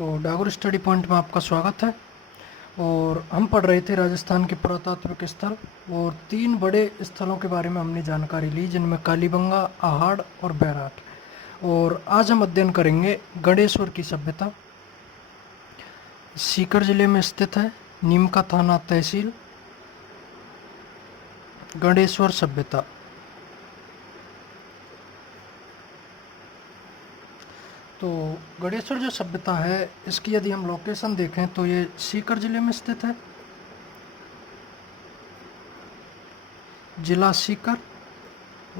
तो Dagor study point में आपका स्वागत है। और हम पढ़ रहे थे राजस्थान के पुरातात्विक स्थल और 3 बड़े स्थलों के बारे में हमने जानकारी ली, जिनमें कालीबंगा, आहाड़ और बैराट। और आज हम अध्ययन करेंगे गणेश्वर की सभ्यता। सीकर जिले में स्थित है, नीमका थाना तहसील, गणेश्वर सभ्यता। तो गणेश्वर जो सभ्यता है, इसकी यदि हम लोकेशन देखें तो ये सीकर जिले में स्थित है, जिला सीकर।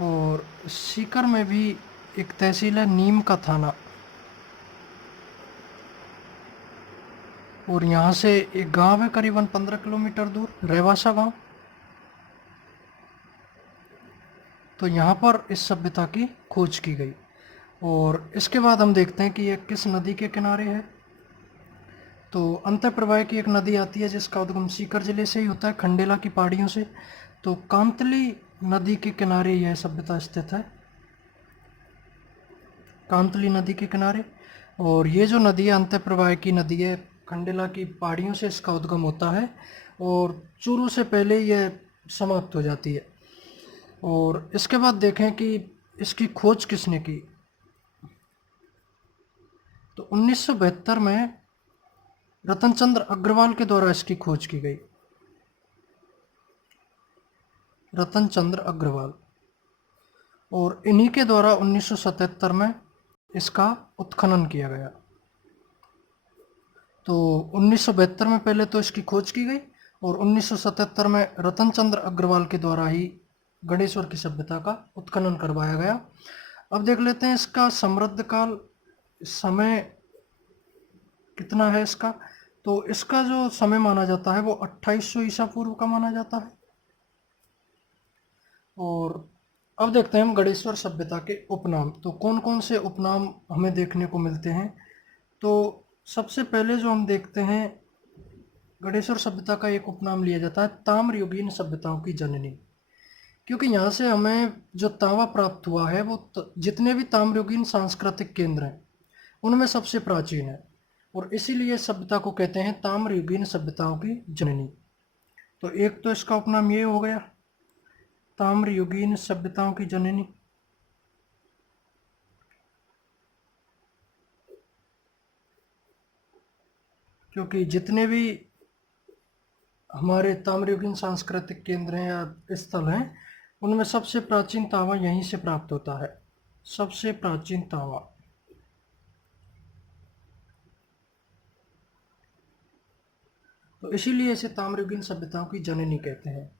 और सीकर में भी एक तहसील है, नीम का थाना। और यहाँ से एक गांव है करीबन 15 किलोमीटर दूर, रेवासा गांव। तो यहाँ पर इस सभ्यता की खोज की गई। और इसके बाद हम देखते हैं कि ये किस नदी के किनारे है। तो अंतःप्रवाह की एक नदी आती है जिसका उद्गम सीकर जिले से ही होता है, खंडेला की पहाड़ियों से। तो कांतली नदी के किनारे यह सभ्यता स्थित है, कांतली नदी के किनारे। और ये जो नदी है अंतःप्रवाह की नदी है, खंडेला की पहाड़ियों से इसका उद्गम होता है और चूरू से पहले यह समाप्त हो जाती है। और इसके बाद देखें कि इसकी खोज किसने की। तो 1972 में रतनचंद्र अग्रवाल के द्वारा इसकी खोज की गई, रतनचंद्र अग्रवाल। और इन्हीं के द्वारा 1977 में इसका उत्खनन किया गया। तो 1972 में पहले तो इसकी खोज की गई और 1977 में रतनचंद्र अग्रवाल के द्वारा ही गणेश्वर की सभ्यता का उत्खनन करवाया गया। अब देख लेते हैं इसका समृद्ध काल, समय कितना है इसका। तो इसका जो समय माना जाता है वो 2800 ईसा पूर्व का माना जाता है। और अब देखते हैं हम गणेश्वर सभ्यता के उपनाम। तो कौन कौन से उपनाम हमें देखने को मिलते हैं। तो सबसे पहले जो हम देखते हैं, गणेश्वर सभ्यता का एक उपनाम लिया जाता है ताम्रयुगीन सभ्यताओं की जननी। क्योंकि यहाँ से हमें जो तावा प्राप्त हुआ है वो जितने भी ताम्रयुगीन सांस्कृतिक केंद्र हैं उनमें सबसे प्राचीन है, और इसीलिए सभ्यता को कहते हैं ताम्रयुगीन सभ्यताओं की जननी। तो एक तो इसका उपनाम ये हो गया, ताम्रयुगीन सभ्यताओं की जननी। क्योंकि जितने भी हमारे ताम्रयुगीन सांस्कृतिक केंद्र हैं या स्थल हैं, उनमें सबसे प्राचीन तावा यहीं से प्राप्त होता है, सबसे प्राचीन तावा। तो इसीलिए इसे ताम्रयुगीन सभ्यताओं की जननी कहते हैं।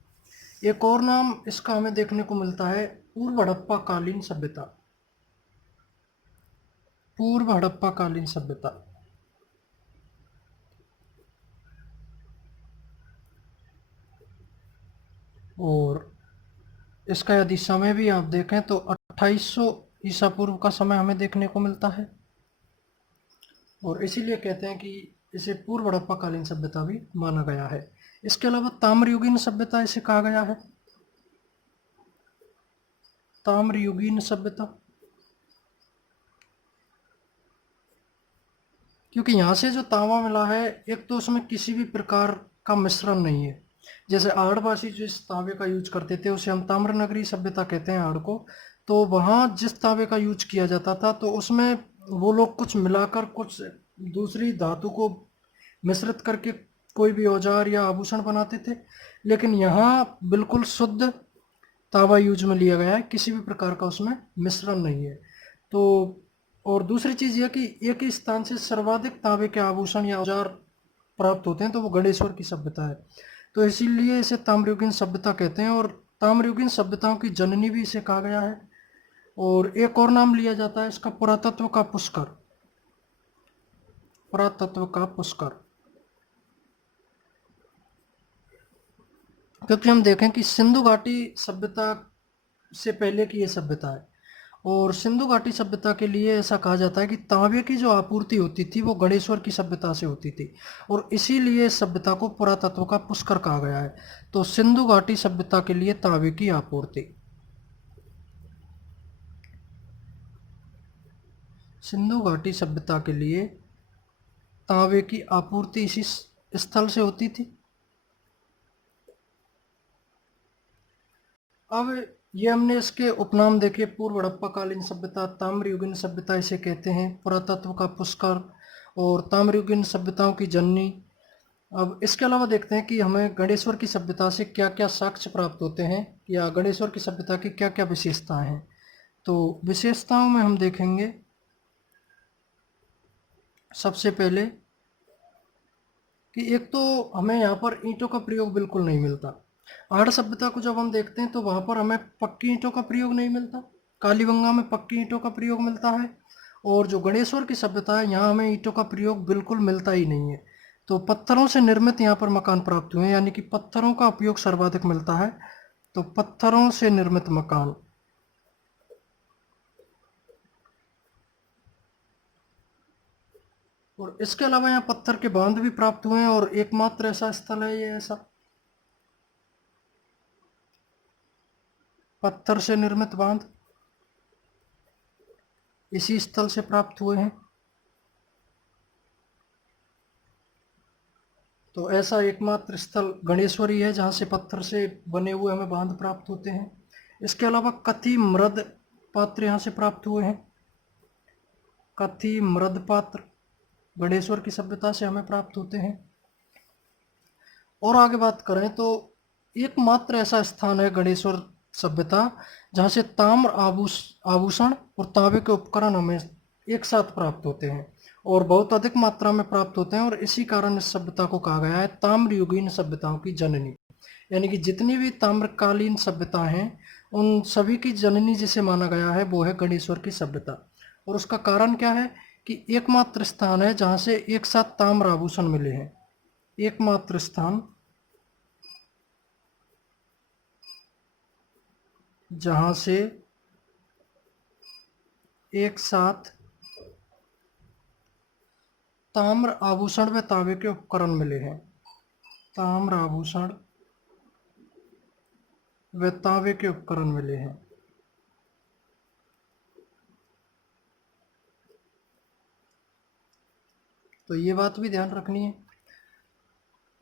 एक और नाम इसका हमें देखने को मिलता है, पूर्व हड़प्पा कालीन सभ्यता, पूर्व हड़प्पा कालीन सभ्यता। और इसका यदि समय भी आप देखें तो 2800 ईसा पूर्व का समय हमें देखने को मिलता है, और इसीलिए कहते हैं कि इसे पूर्व हड़प्पा कालीन सभ्यता भी माना गया है। इसके अलावा ताम्रयुगीन सभ्यता इसे कहा गया है, ताम्रयुगीन सभ्यता। क्योंकि यहाँ से जो तांबा मिला है, एक तो उसमें किसी भी प्रकार का मिश्रण नहीं है। जैसे आहड़वासी जो इस तांबे का यूज करते थे उसे हम ताम्रनगरी सभ्यता कहते हैं, आहड़ को। तो वहाँ जिस तांबे का यूज किया जाता था तो उसमें वो लोग कुछ मिलाकर कुछ दूसरी धातु को मिश्रित करके कोई भी औजार या आभूषण बनाते थे। लेकिन यहाँ बिल्कुल शुद्ध तांबा यूज में लिया गया है, किसी भी प्रकार का उसमें मिश्रण नहीं है। तो और दूसरी चीज़ यह कि एक ही स्थान से सर्वाधिक तांबे के आभूषण या औजार प्राप्त होते हैं, तो वो गणेश्वर की सभ्यता है। तो इसीलिए इसे ताम्रयुगीन सभ्यता कहते हैं, और ताम्रयुगीन सभ्यताओं की जननी भी इसे कहा गया है। और एक और नाम लिया जाता है इसका, पुरातत्व का पुष्कर, पुरातत्व का पुष्कर। क्योंकि हम देखें कि सिंधु घाटी सभ्यता से पहले की ये सभ्यता है, और सिंधु घाटी सभ्यता के लिए ऐसा कहा जाता है कि तांबे की जो आपूर्ति होती थी वो गणेश्वर की सभ्यता से होती थी, और इसीलिए इस सभ्यता को पुरातत्व का पुष्कर कहा गया है। तो सिंधु घाटी सभ्यता के लिए तांबे की आपूर्ति, सिंधु घाटी सभ्यता के लिए तांबे की आपूर्ति इसी स्थल से होती थी। अब ये हमने इसके उपनाम देखे, पूर्व हड़प्पाकालीन सभ्यता, ताम्रयुगीन सभ्यता इसे कहते हैं, पुरातत्व का पुष्कर और ताम्रयुगीन सभ्यताओं की जननी। अब इसके अलावा देखते हैं कि हमें गणेश्वर की सभ्यता से क्या क्या साक्ष्य प्राप्त होते हैं, या गणेश्वर की सभ्यता की क्या क्या विशेषताएं हैं। तो विशेषताओं में हम देखेंगे सबसे पहले कि एक तो हमें यहाँ पर ईंटों का प्रयोग बिल्कुल नहीं मिलता। आर्य सभ्यता को जब हम देखते हैं तो वहाँ पर हमें पक्की ईंटों का प्रयोग नहीं मिलता, कालीबंगा में पक्की ईंटों का प्रयोग मिलता है। और जो गणेश्वर की सभ्यता है यहाँ हमें ईंटों का प्रयोग बिल्कुल मिलता ही नहीं है। तो पत्थरों से निर्मित यहाँ पर मकान प्राप्त हुए हैं, यानी कि पत्थरों का उपयोग सर्वाधिक मिलता है। तो पत्थरों से निर्मित मकान। और इसके अलावा यहाँ पत्थर के बांध भी प्राप्त हुए हैं, और एकमात्र ऐसा स्थल है ये ऐसा पत्थर से निर्मित बांध इसी स्थल से प्राप्त हुए हैं। तो ऐसा एकमात्र स्थल गणेश्वरी है जहाँ से पत्थर से बने हुए हमें बांध प्राप्त होते हैं। इसके अलावा कथी मृद पात्र यहाँ से प्राप्त हुए हैं। कथी मृद पात्र गणेश्वर की सभ्यता से हमें प्राप्त होते हैं। और आगे बात करें तो एकमात्र ऐसा स्थान है गणेश्वर सभ्यता जहाँ से ताम्र आभूषण और तांबे के उपकरण हमें एक साथ प्राप्त होते हैं, और बहुत अधिक मात्रा में प्राप्त होते हैं। और इसी कारण इस सभ्यता को कहा गया है ताम्रयुगीन सभ्यताओं की जननी। यानी कि जितनी भी ताम्रकालीन सभ्यता हैं उन सभी की जननी जिसे माना गया है वो है गणेश्वर की सभ्यता। और उसका कारण क्या है कि एकमात्र स्थान है जहाँ से एक साथ ताम्र आभूषण मिले हैं। एकमात्र स्थान जहाँ से एक साथ ताम्र आभूषण व तांबे के उपकरण मिले हैं। ताम्र आभूषण व तांबे के उपकरण मिले हैं। तो ये बात भी ध्यान रखनी है।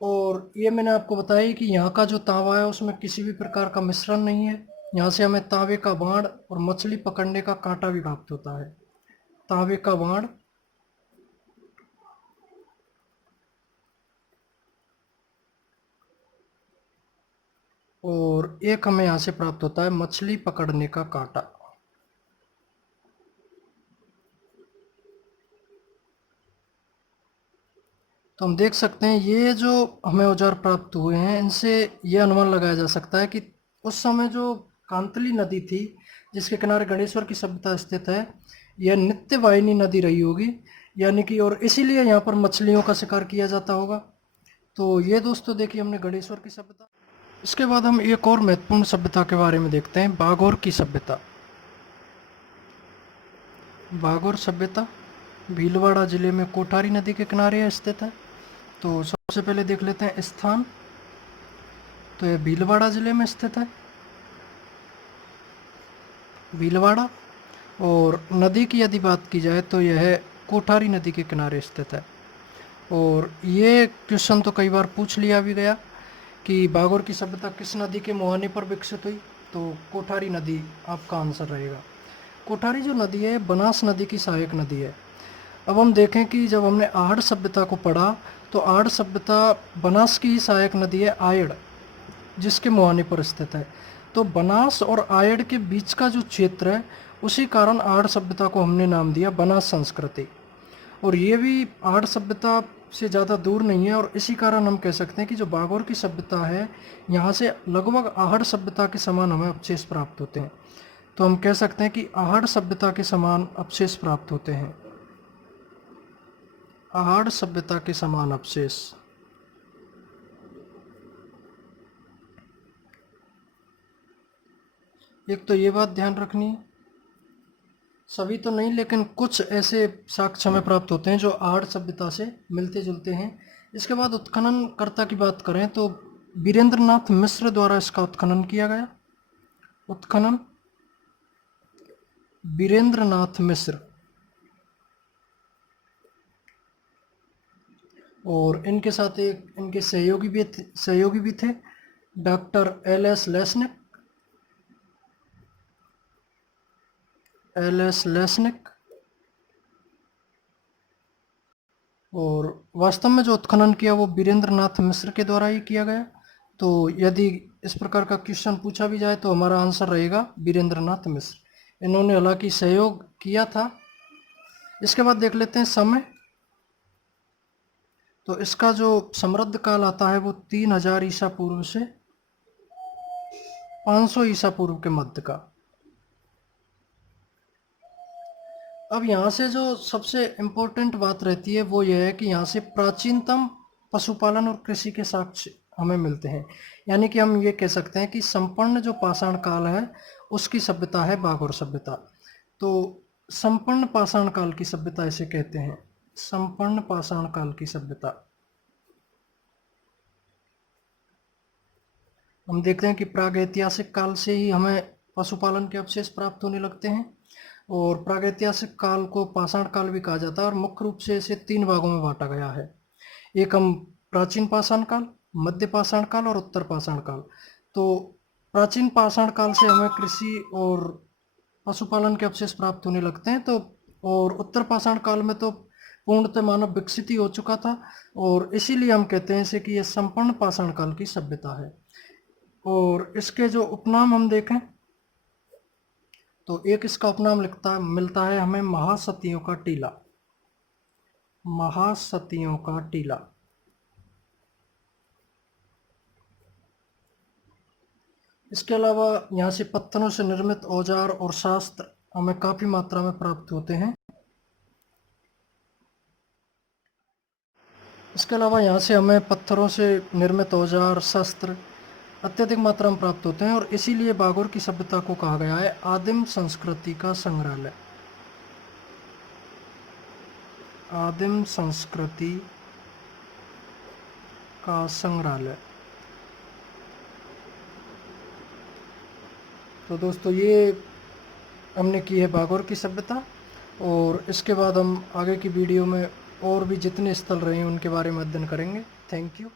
और ये मैंने आपको बताया कि यहाँ का जो तांबा है उसमें किसी भी प्रकार का मिश्रण नहीं है। यहाँ से हमें तांबे का बाण और मछली पकड़ने का कांटा भी प्राप्त होता है। तांबे का बाण और एक हमें यहाँ से प्राप्त होता है मछली पकड़ने का कांटा। तो हम देख सकते हैं ये जो हमें औजार प्राप्त हुए हैं इनसे ये अनुमान लगाया जा सकता है कि उस समय जो कांतली नदी थी जिसके किनारे गणेश्वर की सभ्यता स्थित है, यह नित्यवाहिनी नदी रही होगी। यानी कि और इसीलिए यहाँ पर मछलियों का शिकार किया जाता होगा। तो ये दोस्तों देखिए हमने गणेश्वर की सभ्यता। इसके बाद हम एक और महत्वपूर्ण सभ्यता के बारे में देखते हैं, बागोर की सभ्यता। बागोर सभ्यता भीलवाड़ा जिले में कोठारी नदी के किनारे स्थित है। तो सबसे पहले देख लेते हैं स्थान। तो यह भीलवाड़ा जिले में स्थित है, भीलवाड़ा। और नदी की यदि बात की जाए तो यह कोठारी नदी के किनारे स्थित है। और ये क्वेश्चन तो कई बार पूछ लिया भी गया कि बागोर की सभ्यता किस नदी के मुहाने पर विकसित हुई। तो कोठारी नदी आपका आंसर रहेगा। कोठारी जो नदी है बनास नदी की सहायक नदी है। अब हम देखें कि जब हमने आहड़ सभ्यता को पढ़ा तो आहड़ सभ्यता बनास की ही सहायक नदी है आयड़, जिसके मुहाने पर स्थित है। तो बनास और आयड़ के बीच का जो क्षेत्र है उसी कारण आहड़ सभ्यता को हमने नाम दिया बनास संस्कृति। और ये भी आहड़ सभ्यता से ज़्यादा दूर नहीं है, और इसी कारण हम कह सकते हैं कि जो बागोर की सभ्यता है यहाँ से लगभग आहड़ सभ्यता के समान हमें अवशेष प्राप्त होते हैं। तो हम कह सकते हैं कि आहड़ सभ्यता के समान अवशेष प्राप्त होते हैं। आहड़ सभ्यता के समान अवशेष। एक तो ये बात ध्यान रखनी है, सभी तो नहीं लेकिन कुछ ऐसे साक्ष्य हमें प्राप्त होते हैं जो आहड़ सभ्यता से मिलते जुलते हैं। इसके बाद उत्खननकर्ता की बात करें तो वीरेंद्रनाथ मिश्र द्वारा इसका उत्खनन किया गया। उत्खनन वीरेंद्रनाथ मिश्र। और इनके साथ एक इनके सहयोगी भी थे, डॉक्टर एल एस लेस्निक। और वास्तव में जो उत्खनन किया वो वीरेंद्र नाथ मिश्र के द्वारा ही किया गया। तो यदि इस प्रकार का क्वेश्चन पूछा भी जाए तो हमारा आंसर रहेगा वीरेंद्र नाथ मिश्र। इन्होंने हालांकि सहयोग किया था। इसके बाद देख लेते हैं समय। तो इसका जो समृद्ध काल आता है वो 3000 ईसा पूर्व से 500 ईसा पूर्व के मध्य का। अब यहाँ से जो सबसे इम्पोर्टेंट बात रहती है वो ये है कि यहाँ से प्राचीनतम पशुपालन और कृषि के साक्ष्य हमें मिलते हैं। यानी कि हम ये कह सकते हैं कि संपन्न जो पाषाण काल है उसकी सभ्यता है बाघोर सभ्यता। तो संपन्न पाषाण काल की सभ्यता इसे कहते हैं, संपन्न पाषाण काल की सभ्यता। हम देखते हैं कि प्रागैतिहासिक काल से ही हमें पशुपालन के अवशेष प्राप्त होने लगते हैं। और प्रागैतिहासिक काल को पाषाण काल भी कहा जाता है और मुख्य रूप से इसे 3 भागों में बांटा गया है। एक हम प्राचीन पाषाण काल, मध्य पाषाण काल और उत्तर पाषाण काल। तो प्राचीन पाषाण काल से हमें कृषि और पशुपालन के अवशेष प्राप्त होने लगते हैं। तो और उत्तर पाषाण काल में तो पूर्णतः मानव विकसित ही हो चुका था और इसीलिए हम कहते हैं इसे कि यह संपन्न पाषाण काल की सभ्यता है। और इसके जो उपनाम हम देखें तो एक इसका उपनाम मिलता है हमें महासतियों का टीला, महासतियों का टीला। इसके अलावा यहाँ से पत्थरों से निर्मित औजार और शास्त्र हमें काफी मात्रा में प्राप्त होते हैं। इसके अलावा यहाँ से हमें पत्थरों से निर्मित औजार शस्त्र अत्यधिक मात्रा में प्राप्त होते हैं और इसीलिए बागोर की सभ्यता को कहा गया है आदिम संस्कृति का संग्रहालय, आदिम संस्कृति का संग्रहालय। तो दोस्तों ये हमने की है बागोर की सभ्यता और इसके बाद हम आगे की वीडियो में और भी जितने स्थल रहे हैं उनके बारे में अध्ययन करेंगे। Thank you.